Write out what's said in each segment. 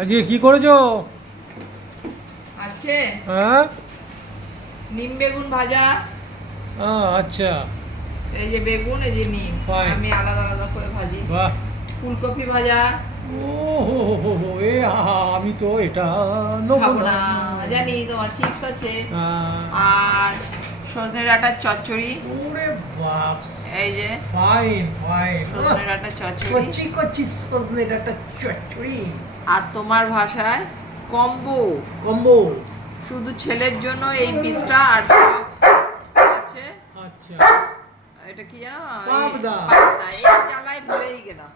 আজকে কি করেছ? আজকে? হ্যাঁ? নিম বেগুন ভাজা। আহ, আচ্ছা। এই যে বেগুন এই যে নিম। আমি আলাদা আলাদা করে ভাজি। বাহ। ফুলকপি ভাজা। ও হো হো হো হো এ আমি তো এটা নেব না। না। জানি তোমার চিপস আছে। আর সজনে ডাঁটার চচ্চড়ি। ওরে বাপ। এই যে। ফাইন ফাইন সজনে ডাঁটার চচ্চড়ি। কচি কচি সজনে ডাটা চচ্চড়ি। আর তোমার ভাষায় কম্বো। কম্বো। শুধু ছেলের জন্য এই পিসটা আর সব আছে। আচ্ছা। এটা কি জানো? এই পাবদা। পাবদা। এই জ্বালায় ভুলেই গেলাম।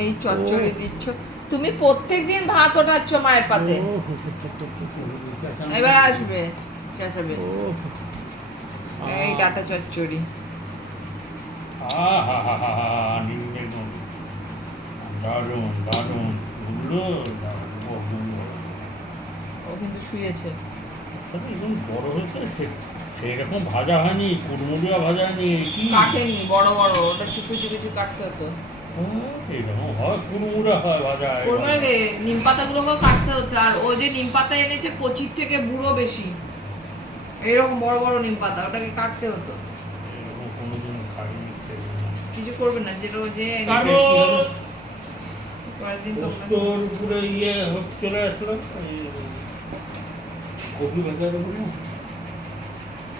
এই চচ্চড়ি দিচ্ছ। তুমি প্রত্যেকদিন ভাত ওঠাচ্ছ মায়ের পাতে। এবার আসবে চেঁচাবে। এই ডাটা চচ্চড়ি দারুণ দারুণ ও কিন্তু শুয়েছে এখন বড় হয়েছে সেরকম ভাজা হয়নি কুড়মুড়িয়া ভাজা হয়নি কি কাটেনি বড় বড় ওটা চুপি চুপি চুপি কাটতে হতো নিম পাতাগুলোকেও কাটতে হতো। আর ও যে নিম পাতা এনেছে কচির থেকে বুড়ো বেশি। এরকম বড় বড় নিম পাতা ওটাকে কাটতে হতো। কিছু করবে না যেটা যে পোস্তর উপরে ইয়ে চলে আসলো। কপি ভাজার উপরে।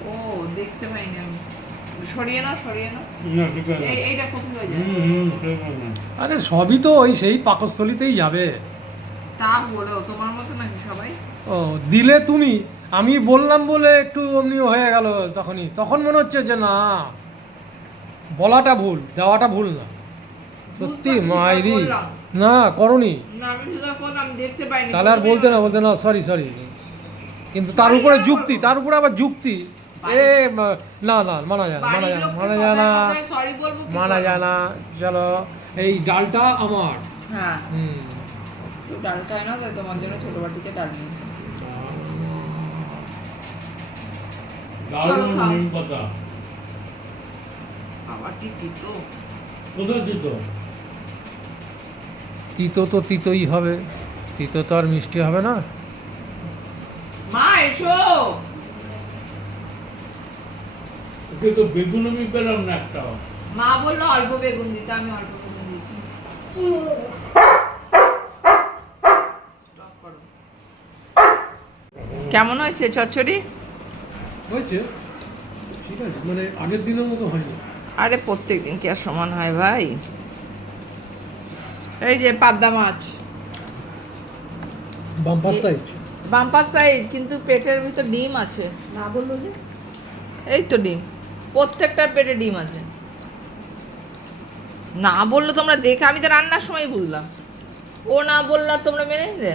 ও দেখতে পাইনি আমি। সরিয়ে নাও সরিয়ে নাও। এইটা কপি হয়ে আরে সবই তো ওই সেই পাকস্থলিতেই যাবে। তা বলেও তোমার মতো নাকি সবাই? ও দিলে তুমি। আমি বললাম বলে একটু অমনি হয়ে গেল তখনই। তখন মনে হচ্ছে যে না বলাটা ভুল দেওয়াটা ভুল না। সত্যি মাইরি। না করনি। না আমি শুধু কথা আমি দেখতে পাইনি তাহলে আর বলতে না বলতে না সরি সরি কিন্তু তার উপরে যুক্তি তার উপরে আবার যুক্তি। এ না না মানা যায় না মানা যায় না মানা যায় না সরি বলব কি মানা যায় না চলো এই ডালটা আমার। হ্যাঁ। হুম। ডালটা হয় না তোমার জন্য ছোট বাটিতে ডাল নিয়েছি। দারুণ নিম পাতা। আবার তিতি? কোথায় তিতো তো তিতোই হবে তিতো তো আর মিষ্টি হবে না। মা এসো! তো বেগুন আমি পেলাম না একটা মা বলল অল্প বেগুন দিতে আমি অল্প বেগুন দিয়েছি। কেমন হয়েছে চচ্চড়ি? হয়েছে। ঠিক আছে মানে আগের দিনের মতো হয়নি। আরে প্রত্যেক দিন কি আর সমান হয় ভাই? এই যে পাবদা মাছ। Bumper size. বাম্পার সাইজ কিন্তু পেটের ভিতর ডিম আছে। না বলল যে? এই তো ডিম। প্রত্যেকটার পেটে ডিম আছে। না বলল তোমরা দেখে, আমি তো রান্নার সময় বুঝলাম। ও না বললা তোমরা মেনে নিলে?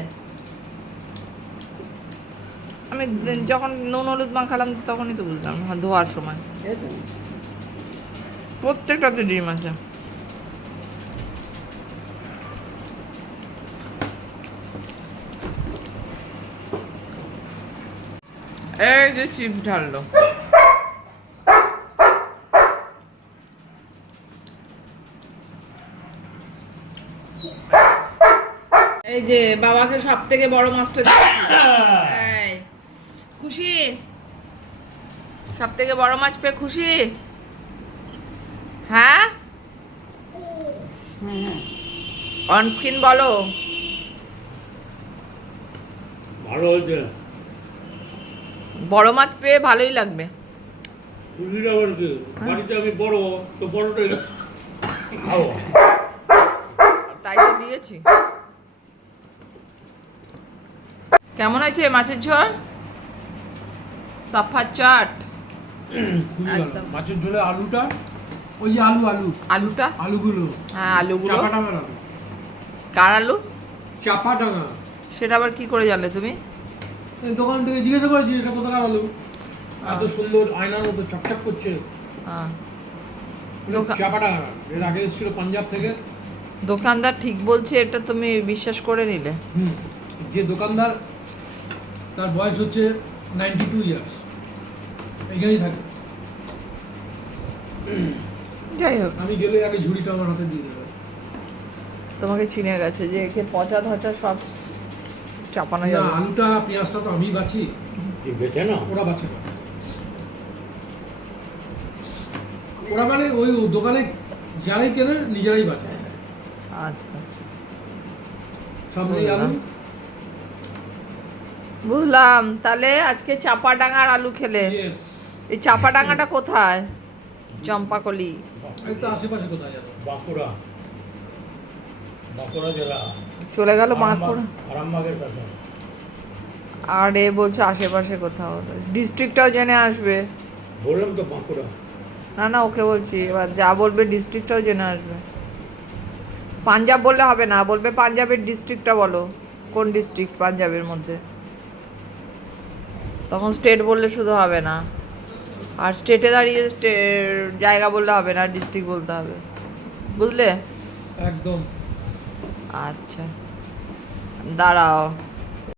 আমি যখন নুন, হলুদ মাখালাম, তখনই তো বুঝলাম, ধোয়ার সময়। প্রত্যেকটাতে ডিম আছে। এই যে চিপ ঢাললো। এই যে বাবাকে সব থেকে বড় মাছটা। খুশি? সব থেকে বড় মাছ পেয়ে খুশি? হ্যাঁ? বলো। ভালো হয়েছে। বড় মাছ পেয়ে ভালোই লাগবে। বাড়িতে আমি বড় তো বড়টাই তো কেমন আছে মাছের ঝোল? সাফা চাট। মাছের ঝোলে আলুটা ওই যে আলু আলু। আলুটা? আলুগুলো। হ্যাঁ আলুগুলো। কার আলু? চাপা টাঙা সেটা আবার কি করে জানলে তুমি? দোকান থেকে জিজ্ঞাসা করেছি এটা কোথাকার আলু? এত সুন্দর আয়নার মতো চকচক করছে। আহ, দোকান- চাপা টাঙা এর আগে এসেছিল পাঞ্জাব থেকে। দোকানদার ঠিক বলছে এটা তুমি বিশ্বাস করে নিলে। হুম যে দোকানদার তার বয়স হচ্ছে নাইনটি টু ইয়ার্স এইখানেই থাকে যাই হোক। আমি গেলে আগে ঝুড়িটা আমার হাতে দিয়ে দেবে। তোমাকে চিনে গেছে যে একে পচা ধচা সব চাপানো না আলুটা পেঁয়াজটা তো আমি বাছি। কি বেছে না? ওরা বাছে না। ওরা মানে ওই দোকানে যারাই কেনে নিজেরাই বাছে। আচ্ছা। বুঝলাম। তাহলে আজকে চাপা ডাঙার আলু খেলে। এই চাপা ডাঙাটা কোথায়? চম্পাকলি। এই তো আশেপাশে কোথায় জানো বাঁকুড়া। বাঁকুড়া জেলা। চলে গেল বাঁকুড়া? আর এ বলছে আশেপাশে কোথাও। ডিস্ট্রিক্টটাও জেনে আসবে। বললাম তো বাঁকুড়া। না না ওকে বলছি। এবার যা বলবে ডিস্ট্রিক্টটাও জেনে আসবে। পাঞ্জাব বললে হবে না বলবে পাঞ্জাবের ডিস্ট্রিক্টটা বলো। কোন ডিস্ট্রিক্ট পাঞ্জাবের মধ্যে? তখন স্টেট বললে শুধু হবে না। আর স্টেটে দাঁড়িয়ে স্টে জায়গা বললে হবে না ডিস্ট্রিক্ট বলতে হবে। বুঝলে? একদম। আচ্ছা। দাঁড়াও।